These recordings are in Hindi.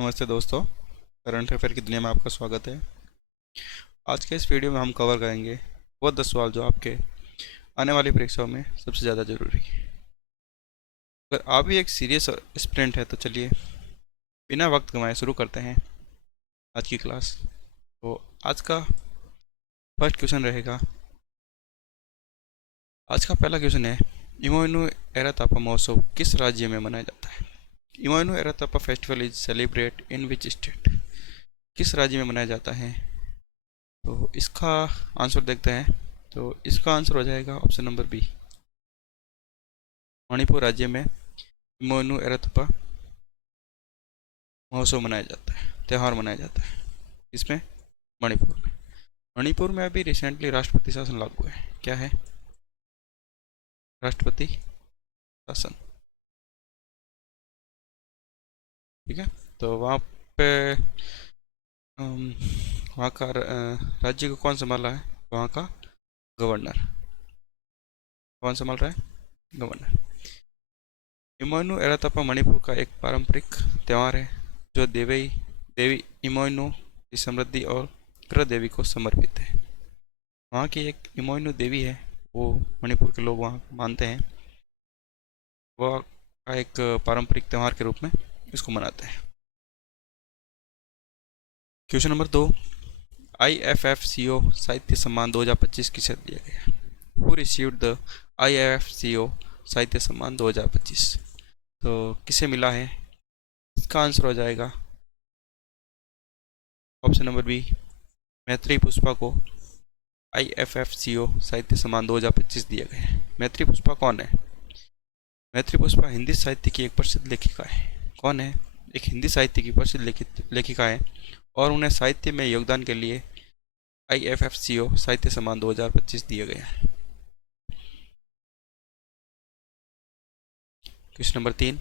नमस्ते दोस्तों। करंट अफेयर की दुनिया में आपका स्वागत है। आज के इस वीडियो में हम कवर करेंगे वो 10 सवाल जो आपके आने वाली परीक्षाओं में सबसे ज़्यादा जरूरी है। अगर आप भी एक सीरियस एस्पिरेंट है तो चलिए बिना वक्त गंवाए शुरू करते हैं आज की क्लास। तो आज का फर्स्ट क्वेश्चन रहेगा। आज का पहला क्वेश्चन है, इमोइनु एरातापा महोत्सव किस राज्य में मनाया जाता है? Imoinu Iratpa festival is celebrate in which state? किस राज्य में मनाया जाता है? तो इसका आंसर देखते हैं। तो इसका आंसर हो जाएगा ऑप्शन नंबर बी, मणिपुर राज्य में इमोइनु एरातापा महोत्सव मनाया जाता है, त्यौहार मनाया जाता है। इसमें मणिपुर में। मणिपुर में अभी रिसेंटली राष्ट्रपति शासन लागू है। क्या है? राष्ट्रपति शासन। ठीक है। तो वहाँ पे वहाँ का राज्य को कौन संभाला है? वहाँ का गवर्नर। कौन संभाल रहा है? गवर्नर। इमोइनु एरातापा मणिपुर का एक पारंपरिक त्यौहार है जो देवी इमोइनु की समृद्धि और ग्रह देवी को समर्पित है। वहाँ की एक इमोइनु देवी है, वो मणिपुर के लोग वहाँ मानते हैं। वह का एक पारंपरिक त्यौहार के रूप में इसको मनाते हैं। क्वेश्चन नंबर 2, IFFCO साहित्य सम्मान 2025 किसे दिया गया? हु रिसीव्ड द IFFCO साहित्य सम्मान 2025? तो किसे मिला है? इसका आंसर हो जाएगा ऑप्शन नंबर बी, मैत्री पुष्पा को IFFCO साहित्य सम्मान 2025 दिया गया है। मैत्री पुष्पा कौन है? मैत्री पुष्पा हिंदी साहित्य की एक प्रसिद्ध लेखिका है। कौन है? एक हिंदी साहित्य की प्रसिद्ध लेखिका है और उन्हें साहित्य में योगदान के लिए IFFCO साहित्य सम्मान 2025 दिया गया है। क्वेश्चन नंबर 3,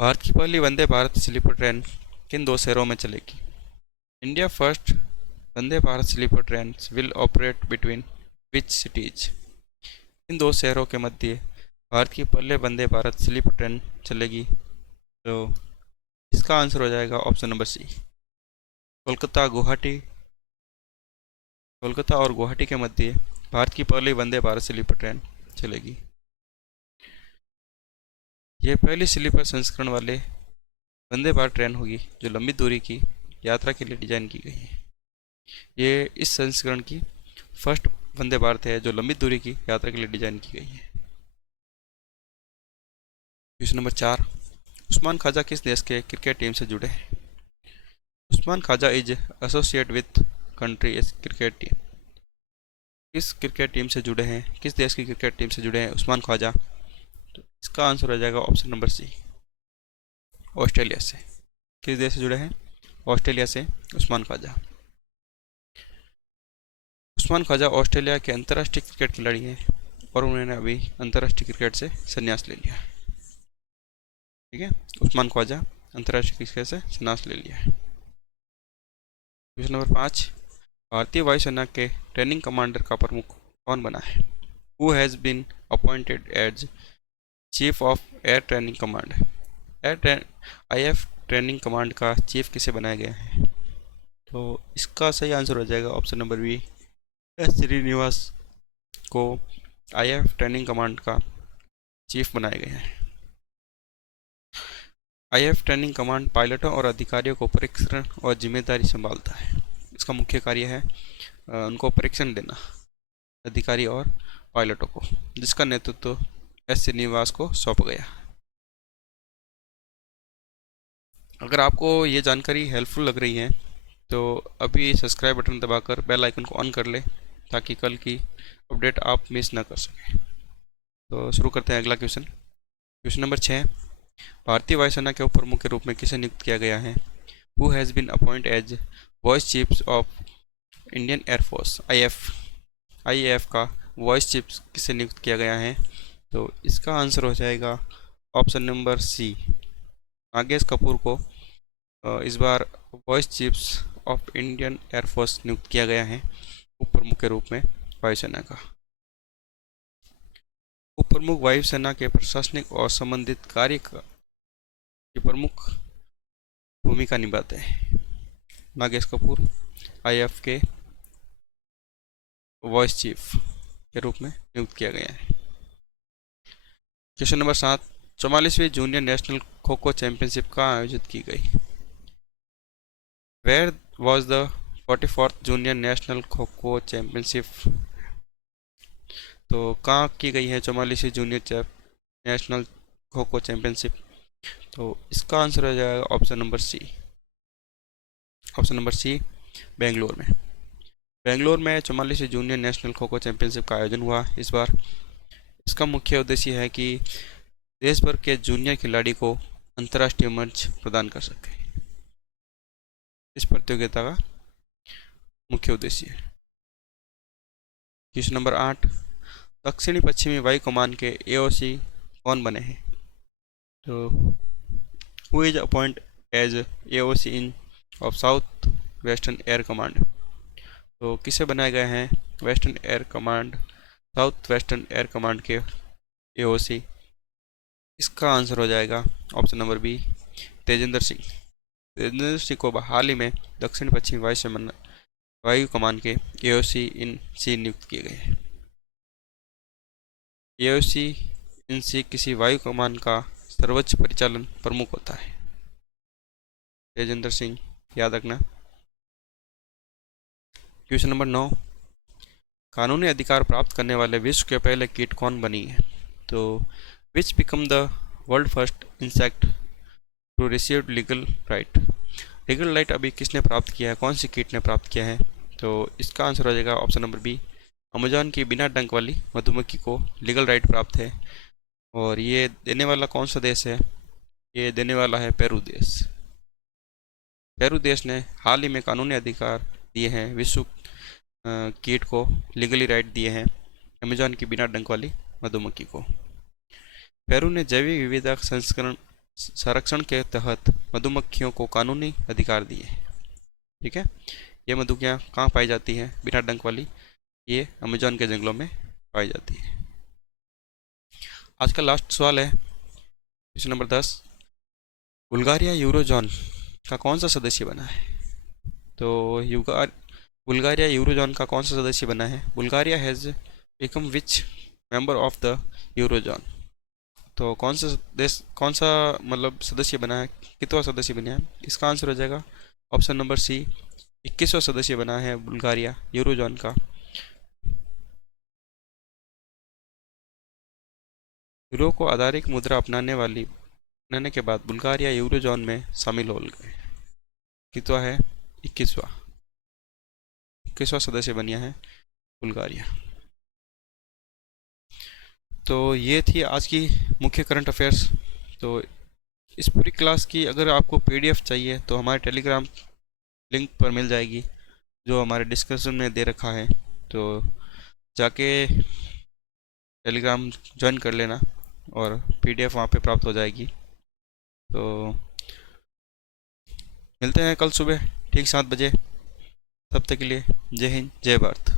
भारत की पहली वंदे भारत स्लीपर ट्रेन किन 2 शहरों में चलेगी? India first Vande Bharat sleeper train will operate between which cities? इन 2 शहरों के मध्य भारत की पहले वंदे भारत स्लीपर ट्रेन चलेगी। तो इसका आंसर हो जाएगा ऑप्शन नंबर सी, कोलकाता और गुवाहाटी के मध्य भारत की पहली वंदे भारत स्लीपर ट्रेन चलेगी। यह पहली स्लीपर संस्करण वाले वंदे भारत ट्रेन होगी जो लंबी दूरी की यात्रा के लिए डिजाइन की गई है। ये इस संस्करण की फर्स्ट वंदे भारत है जो लंबी दूरी की यात्रा के लिए डिजाइन की गई है। क्वेश्चन नंबर 4, उस्मान ख्वाजा किस देश के क्रिकेट टीम से जुड़े हैं? Usman Khawaja is associate with country cricket team. किस क्रिकेट टीम से जुड़े हैं? किस देश की क्रिकेट टीम से जुड़े हैं उस्मान ख्वाजा? तो इसका आंसर हो जाएगा ऑप्शन नंबर सी, ऑस्ट्रेलिया से। किस देश से जुड़े हैं? ऑस्ट्रेलिया से उस्मान ख्वाजा। उस्मान ख्वाजा ऑस्ट्रेलिया के अंतर्राष्ट्रीय क्रिकेट खिलाड़ी हैं और उन्होंने अभी अंतर्राष्ट्रीय क्रिकेट से संन्यास ले लिया। ठीक है, उस्मान ख्वाजा अंतर्राष्ट्रीय क्रिकेट से संन्यास ले लिया है। क्वेश्चन नंबर 5, भारतीय वायुसेना के ट्रेनिंग कमांडर का प्रमुख कौन बना है? Who has been appointed as chief of air training command? IF training command का चीफ किसे बनाया गया है? तो इसका सही आंसर हो जाएगा option number B, S Srinivas को IF ट्रेनिंग कमांड का चीफ बनाया गया है। IF ट्रेनिंग कमांड पायलटों और अधिकारियों को प्रशिक्षण और जिम्मेदारी संभालता है। इसका मुख्य कार्य है उनको प्रशिक्षण देना, अधिकारी और पायलटों को, जिसका नेतृत्व एस श्रीनिवास को सौंपा गया। अगर आपको ये जानकारी हेल्पफुल लग रही है तो अभी सब्सक्राइब बटन दबाकर बेल आइकन को ऑन कर ले ताकि कल की अपडेट आप मिस ना कर सकें। तो शुरू करते हैं अगला क्वेश्चन। क्वेश्चन नंबर 6, भारतीय वायुसेना के उप प्रमुख के रूप में किसे नियुक्त किया गया है? Who has been appoint as vice chief of Indian air force? IAF का वाइस चीफ किसे नियुक्त किया गया है? तो इसका आंसर हो जाएगा option number C, Nagesh Kapoor को इस बार vice chief of Indian air force नियुक्त किया गया है उप प्रमुख के रूप में वायुसेना का। उप प्रमुख वायुसेना के प्रशासनिक और संबंधित कार्य के प्रमुख भूमिका निभाते हैं। नागेश कपूर IF के वॉइस चीफ के रूप में नियुक्त किया गया है। क्वेश्चन नंबर 7, 44वीं junior national kho kho championship कहाँ आयोजित की गई? Where was the 44th junior national kho kho championship? तो कहाँ की गई है 44वीं junior national kho kho championship? तो इसका आंसर हो जाएगा ऑप्शन नंबर सी, बेंगलोर में। बेंगलोर में 44वीं junior national kho kho championship का आयोजन हुआ इस बार। इसका मुख्य उद्देश्य है कि देश भर के जूनियर खिलाड़ी को अंतर्राष्ट्रीय मंच प्रदान कर सके। इस प्रतियोगिता का मुख्य उद्देश्य है। क्वेश्चन नंबर 8, दक्षिणी पश्चिमी वायु कमान के AOC कौन बने हैं? तो who is appoint as AOC in of south western air command? तो किसे बनाए गए हैं साउथ वेस्टर्न एयर कमांड के AOC? इसका आंसर हो जाएगा option number B, Tejendra Singh. Tejendra Singh को हाल ही में दक्षिण पश्चिमी वायु कमान के AOC इन सी नियुक्त किए गए हैं। AOC इन सी किसी वायु कमान का सर्वोच्च परिचालन प्रमुख होता है। तेजेंद्र सिंह, याद रखना। क्वेश्चन नंबर 9, कानूनी अधिकार प्राप्त करने वाले विश्व के पहले कीट कौन बनी है? तो which become the world first insect to receive legal right? Legal right अभी किसने प्राप्त किया है, कौन सी कीट ने प्राप्त किया है? तो इसका आंसर हो जाएगा ऑप्शन नंबर बी, अमेजॉन की बिना डंक वाली मधुमक्खी को लीगल राइट प्राप्त है। और ये देने वाला कौन सा देश है? ये देने वाला है पेरू देश। पेरू देश ने हाल ही में कानूनी अधिकार दिए हैं विश्व कीट को, लीगली राइट दिए हैं अमेजॉन की बिना डंक वाली मधुमक्खी को। पेरू ने जैविक विविधता संरक्षण के तहत मधुमक्खियों को कानूनी अधिकार दिए। ठीक है, ये मधुमक्खियाँ कहाँ पाई जाती हैं बिना डंक वाली? ये अमेजॉन के जंगलों में पाई जाती है। आज का लास्ट सवाल है क्वेश्चन नंबर 10, बुल्गारिया यूरोजोन का कौन सा सदस्य बना है? तो बुल्गारिया यूरोजोन का कौन सा सदस्य बना है? Bulgaria has become which member of the eurozone? तो कौन सा मतलब सदस्य बना है, कितवां सदस्य बना है? इसका आंसर हो जाएगा ऑप्शन नंबर सी, 21वां सदस्य बना है बुल्गारिया यूरोजोन का। यूरो को आधारित मुद्रा अपनाने के बाद बुल्गारिया यूरोजोन में शामिल हो गए। कितवा है? 21वां सदस्य बनिया है बुल्गारिया। तो ये थी आज की मुख्य करंट अफेयर्स। तो इस पूरी क्लास की अगर आपको PDF चाहिए तो हमारे टेलीग्राम लिंक पर मिल जाएगी, जो हमारे डिस्क्रिप्शन में दे रखा है। तो जाके टेलीग्राम ज्वाइन कर लेना और PDF वहाँ पे प्राप्त हो जाएगी। तो मिलते हैं कल सुबह ठीक 7 बजे। तब तक के लिए जय हिंद, जय भारत।